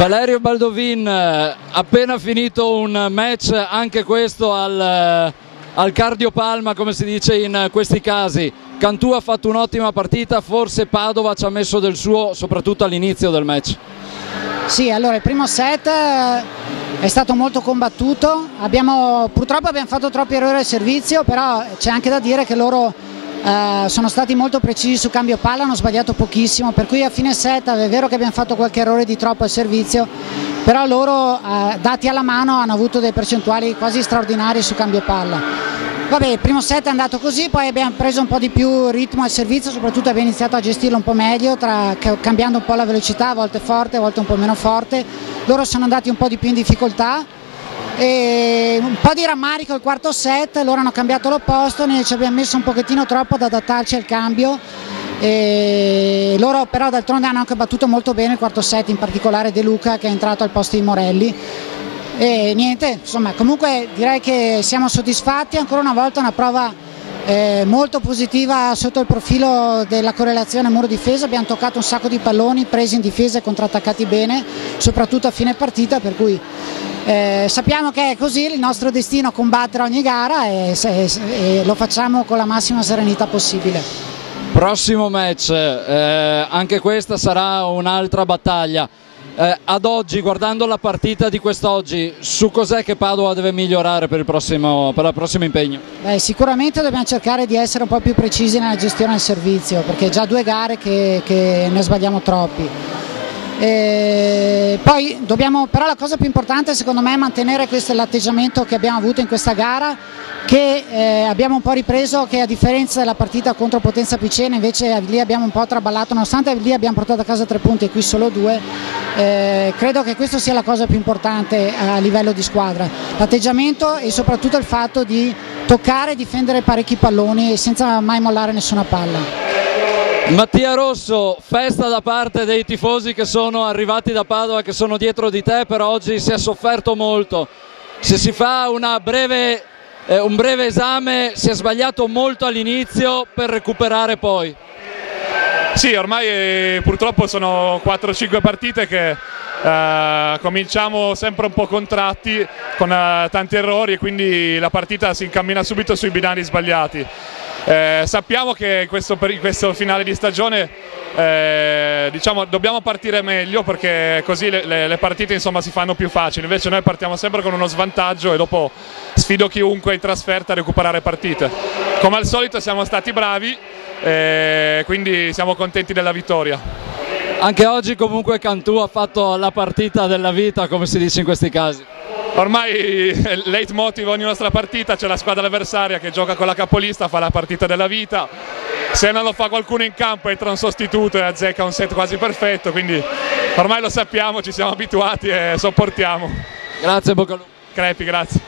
Valerio Baldovin, appena finito un match, anche questo al cardiopalma, come si dice in questi casi. Cantù ha fatto un'ottima partita, forse Padova ci ha messo del suo, soprattutto all'inizio del match. Sì, allora il primo set è stato molto combattuto, purtroppo abbiamo fatto troppi errori al servizio, però c'è anche da dire che loro sono stati molto precisi su cambio palla, hanno sbagliato pochissimo, per cui a fine set è vero che abbiamo fatto qualche errore di troppo al servizio, però loro dati alla mano hanno avuto delle percentuali quasi straordinarie su cambio palla. Vabbè, il primo set è andato così, poi abbiamo preso un po' di più ritmo al servizio, soprattutto abbiamo iniziato a gestirlo un po' meglio, cambiando un po' la velocità, a volte forte, a volte un po' meno forte. Loro sono andati un po' di più in difficoltà e un po' di rammarico il quarto set, loro hanno cambiato l'opposto, noi ci abbiamo messo un pochettino troppo ad adattarci al cambio. E loro però d'altronde hanno anche battuto molto bene il quarto set, in particolare De Luca che è entrato al posto di Morelli. E niente, insomma, comunque direi che siamo soddisfatti, ancora una volta una prova molto positiva sotto il profilo della correlazione muro-difesa, abbiamo toccato un sacco di palloni, presi in difesa e contrattaccati bene, soprattutto a fine partita, per cui sappiamo che è così, il nostro destino combattere ogni gara e lo facciamo con la massima serenità possibile. Prossimo match, anche questa sarà un'altra battaglia. Ad oggi, guardando la partita di quest'oggi, su cos'è che Padova deve migliorare per il prossimo impegno? Sicuramente dobbiamo cercare di essere un po' più precisi nella gestione del servizio, perché è già 2 gare che ne sbagliamo troppi. Poi però la cosa più importante secondo me è mantenere l'atteggiamento che abbiamo avuto in questa gara, che abbiamo un po' ripreso, che a differenza della partita contro Potenza Picena invece lì abbiamo un po' traballato, nonostante lì abbiamo portato a casa 3 punti e qui solo 2. Credo che questa sia la cosa più importante a livello di squadra, l'atteggiamento e soprattutto il fatto di toccare e difendere parecchi palloni senza mai mollare nessuna palla. Mattia Rosso, festa da parte dei tifosi che sono arrivati da Padova, che sono dietro di te, però oggi si è sofferto molto. Se si fa un breve esame, si è sbagliato molto all'inizio per recuperare poi. Sì, ormai purtroppo sono 4-5 partite che cominciamo sempre un po' contratti, con tanti errori, e quindi la partita si incammina subito sui binari sbagliati. Sappiamo che in questo finale di stagione diciamo, dobbiamo partire meglio, perché così le partite insomma, si fanno più facili, invece noi partiamo sempre con uno svantaggio e dopo sfido chiunque in trasferta a recuperare partite. Come al solito siamo stati bravi, quindi siamo contenti della vittoria. Anche oggi comunque Cantù ha fatto la partita della vita, come si dice in questi casi. Ormai il leitmotiv ogni nostra partita, c'è la squadra avversaria che gioca con la capolista, fa la partita della vita, se non lo fa qualcuno in campo entra un sostituto e azzecca un set quasi perfetto, quindi ormai lo sappiamo, ci siamo abituati e sopportiamo. Grazie, bocca al lupo. Crepi, grazie.